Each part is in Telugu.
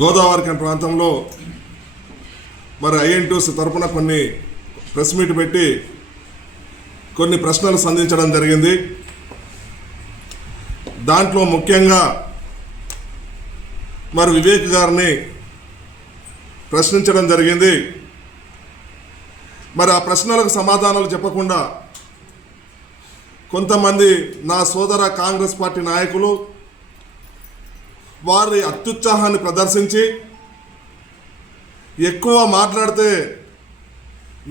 గోదావరి ప్రాంతంలో మరి ఐఎన్టీయూసీ తరపున కొన్ని ప్రెస్ మీట్ పెట్టి కొన్ని ప్రశ్నలు సంధించడం జరిగింది. దాంట్లో ముఖ్యంగా మరి వివేక్ గారిని ప్రశ్నించడం జరిగింది. మరి ఆ ప్రశ్నలకు సమాధానాలు చెప్పకుండా కొంతమంది నా సోదర కాంగ్రెస్ పార్టీ నాయకులు వారి అత్యుత్సాహాన్ని ప్రదర్శించి ఎక్కువ మాట్లాడితే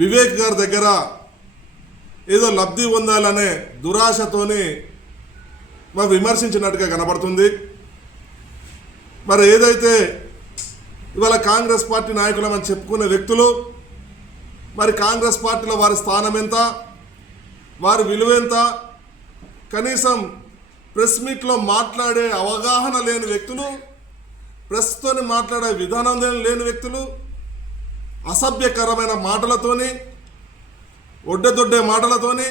వివేక్ గారి దగ్గర ఏదో లబ్ధి పొందాలనే దురాశతోని మరి విమర్శించినట్టుగా కనబడుతుంది. మరి ఏదైతే ఇవాళ కాంగ్రెస్ పార్టీ నాయకులమని చెప్పుకునే వ్యక్తులు మరి కాంగ్రెస్ పార్టీలో వారి స్థానం ఎంత, వారి విలువ ఎంత, కనీసం ప్రెస్ మీట్లో మాట్లాడే అవగాహన లేని వ్యక్తులు, ప్రెస్తోని మాట్లాడే విధానం లేని వ్యక్తులు, అసభ్యకరమైన మాటలతోని, ఒడ్డెదొడ్డే మాటలతోని,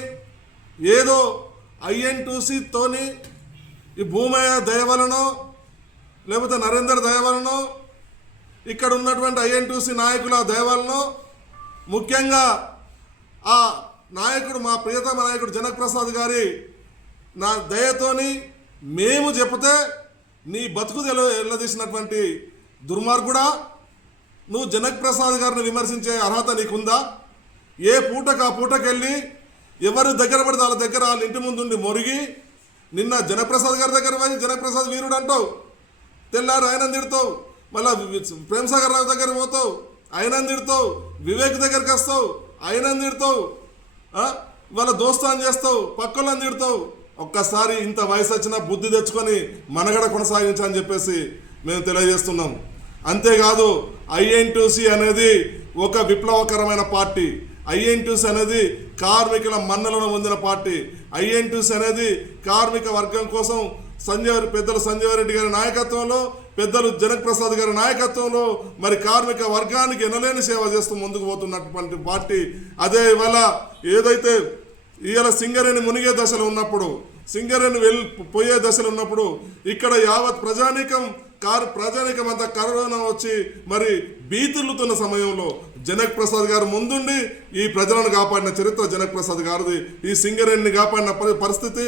ఏదో ఐఎన్టీయూసీతోని ఈ భూమయ్య దయవలనో లేకపోతే నరేందర్ దయవలనో ఇక్కడ ఉన్నటువంటి ఐఎన్టీయూసీ నాయకుల దయవలనో, ముఖ్యంగా ఆ నాయకుడు మా ప్రియతమ నాయకుడు జనక్ ప్రసాద్ గారి నా దయతోని మేము చెప్తే నీ బతుకు ఎల్లదీసినటువంటి దుర్మార్గుడా, నువ్వు జనక్ ప్రసాద్ గారిని విమర్శించే అర్హత నీకుందా? ఏ పూటకు ఆ పూటకెళ్ళి ఎవరు దగ్గర పడితే వాళ్ళ దగ్గర వాళ్ళ ఇంటి ముందుండి మొరిగి నిన్న జనప్రసాద్ గారి దగ్గర పోయి జనప్రసాద్ వీరుడు అంటావు, తెల్లారు ఆయన తిడతావు, మళ్ళీ ప్రేమ్సాగర్ రావు దగ్గర పోతావు, ఆయన తిడతావు, వివేక్ దగ్గరికి వస్తావు, ఆయన తిడతావు, వాళ్ళ దోస్తాన్ని చేస్తావు, పక్కలను తిడతావు. ఒక్కసారి ఇంత వయసు వచ్చినా బుద్ధి తెచ్చుకొని మనగడ కొనసాగించని చెప్పేసి మేము తెలియజేస్తున్నాం. అంతేకాదు ఐఎన్టీయూసీ అనేది ఒక విప్లవకరమైన పార్టీ, ఐఎన్టీయూసీ అనేది కార్మికుల మన్నలను పొందిన పార్టీ, ఐఎన్టీయూసీ అనేది కార్మిక వర్గం కోసం పెద్దలు సంజయ్ రెడ్డి గారి నాయకత్వంలో, పెద్దలు జనక్ ప్రసాద్ గారి నాయకత్వంలో మరి కార్మిక వర్గానికి ఎనలేని సేవ చేస్తూ ముందుకు పోతున్నటువంటి పార్టీ. అదే ఇవాళ ఏదైతే ఇవాళ సింగరేణి మునిగే దశలో ఉన్నప్పుడు, సింగరేణి పోయే దశలో ఉన్నప్పుడు ఇక్కడ యావత్ ప్రజానీకం అంతా కరోనా వచ్చి మరి బీతులుతున్న సమయంలో జనక్ ప్రసాద్ గారు ముందుండి ఈ ప్రజలను కాపాడిన చరిత్ర జనక్ ప్రసాద్ గారిది. ఈ సింగరేణిని కాపాడిన పరిస్థితి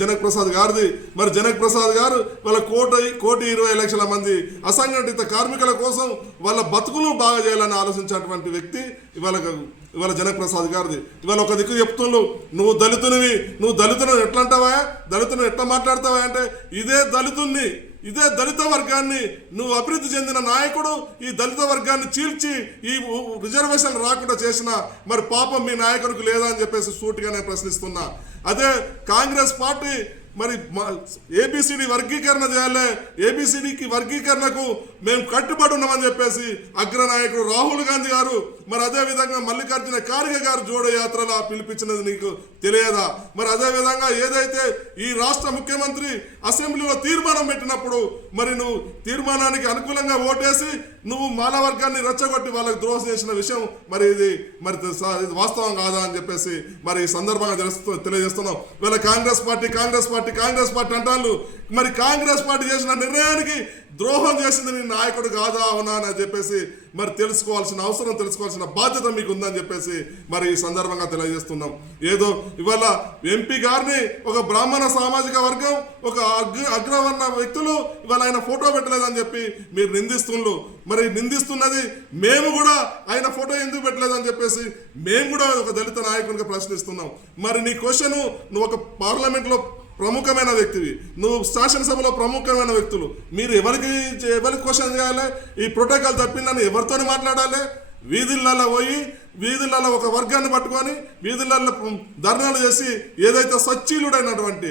జనక్ ప్రసాద్ గారిది. మరి జనక్ ప్రసాద్ గారు వాళ్ళ 1,20,00,000 మంది అసంఘటిత కార్మికుల కోసం వాళ్ళ బతుకులు బాగా చేయాలని ఆలోచించేటువంటి వ్యక్తి ఇవాళ జనక్ ప్రసాద్ గారిది. ఇవాళ ఒక దిక్కు చెప్తుండ్రు, నువ్వు దళితులను ఎట్లా అంటావా, దళితులను ఎట్లా మాట్లాడతావా అంటే, ఇదే దళిత వర్గాన్ని నువ్వు అభివృద్ధి చెందిన నాయకుడు ఈ దళిత వర్గాన్ని చీల్చి ఈ రిజర్వేషన్ రాకుండా చేసిన మరి పాపం మీ నాయకుడికి లేదా అని చెప్పేసి సూటిగా నేను ప్రశ్నిస్తున్నా. అదే కాంగ్రెస్ పార్టీ మరి ఏబిసిడి వర్గీకరణ చేయాలి, ఏబిసిడికి వర్గీకరణకు మేము కట్టుబడి ఉన్నామని చెప్పేసి అగ్రనాయకుడు రాహుల్ గాంధీ గారు మరి అదేవిధంగా మల్లికార్జున ఖార్గే గారు జోడో యాత్రలా పిలిపించినది నీకు తెలియదా? మరి అదేవిధంగా ఏదైతే ఈ రాష్ట్ర ముఖ్యమంత్రి అసెంబ్లీలో తీర్మానం పెట్టినప్పుడు మరి నువ్వు తీర్మానానికి అనుకూలంగా ఓటేసి నువ్వు మాల వర్గాన్ని రెచ్చగొట్టి వాళ్ళకి ద్రోహం చేసిన విషయం మరి ఇది వాస్తవం కాదా అని చెప్పేసి మరి ఈ సందర్భంగా తెలియజేస్తున్నాం. వీళ్ళ కాంగ్రెస్ పార్టీ అంటారు. మరి కాంగ్రెస్ పార్టీ చేసిన నిర్ణయానికి ద్రోహం చేసింది నీ నాయకుడు కాదా అవునా అని చెప్పేసి మరి తెలుసుకోవాల్సిన బాధ్యత మీకు ఉందని చెప్పేసి మరి ఈ సందర్భంగా తెలియజేస్తున్నాం. ఏదో ఇవాళ ఎంపీ గారిని ఒక బ్రాహ్మణ సామాజిక వర్గం, ఒక అగ్రవర్ణ వ్యక్తులు ఇవాళ ఆయన ఫోటో పెట్టలేదని చెప్పి మీరు నిందిస్తున్నారు. మరి నిందిస్తున్నది మేము కూడా ఆయన ఫోటో ఎందుకు పెట్టలేదని చెప్పేసి మేము కూడా ఒక దళిత నాయకునిగా ప్రశ్నిస్తున్నాం. మరి నీ క్వశ్చన్, నువ్వు ఒక పార్లమెంట్లో ప్రముఖమైన వ్యక్తివి, నువ్వు శాసనసభలో ప్రముఖమైన వ్యక్తులు, మీరు ఎవరికి క్వశ్చన్ చేయాలి? ఈ ప్రోటోకాల్ తప్పిందని ఎవరితో మాట్లాడాలి? వీధులలో ఒక వర్గాన్ని పట్టుకొని వీధులలో ధర్నాలు చేసి ఏదైతే సచ్చీలుడైనటువంటి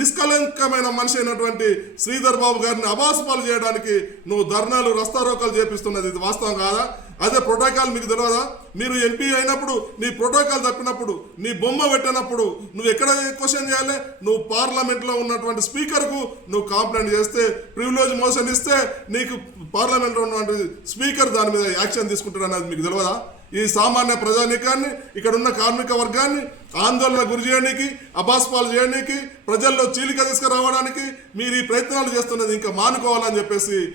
నిష్కలంకమైన మనిషి అయినటువంటి శ్రీధర్ బాబు గారిని అబాసుపాలు చేయడానికి నువ్వు ధర్నాలు రస్తారోకాలు చేపిస్తున్నది ఇది వాస్తవం కాదా? అదే ప్రోటోకాల్ మీకు తెలియదా? మీరు ఎంపీ అయినప్పుడు నీ ప్రోటోకాల్ తప్పినప్పుడు, నీ బొమ్మ పెట్టినప్పుడు నువ్వు ఎక్కడ క్వశ్చన్ చేయాలి? నువ్వు పార్లమెంట్లో ఉన్నటువంటి స్పీకర్కు నువ్వు కంప్లైంట్ చేస్తే, ప్రివిలేజ్ మోషన్ ఇస్తే నీకు పార్లమెంట్లో ఉన్నటువంటి స్పీకర్ దాని మీద యాక్షన్ తీసుకుంటాడు అన్నది మీకు తెలియదా? ఈ సామాన్య ప్రజానీకాన్ని, ఇక్కడ ఉన్న కార్మిక వర్గాన్ని ఆందోళన గురి చేయడానికి, అబాస్పాలు చేయడానికి, ప్రజల్లో చీలిక తీసుకురావడానికి మీరు ఈ ప్రయత్నాలు చేస్తున్నది ఇంకా మానుకోవాలని చెప్పేసి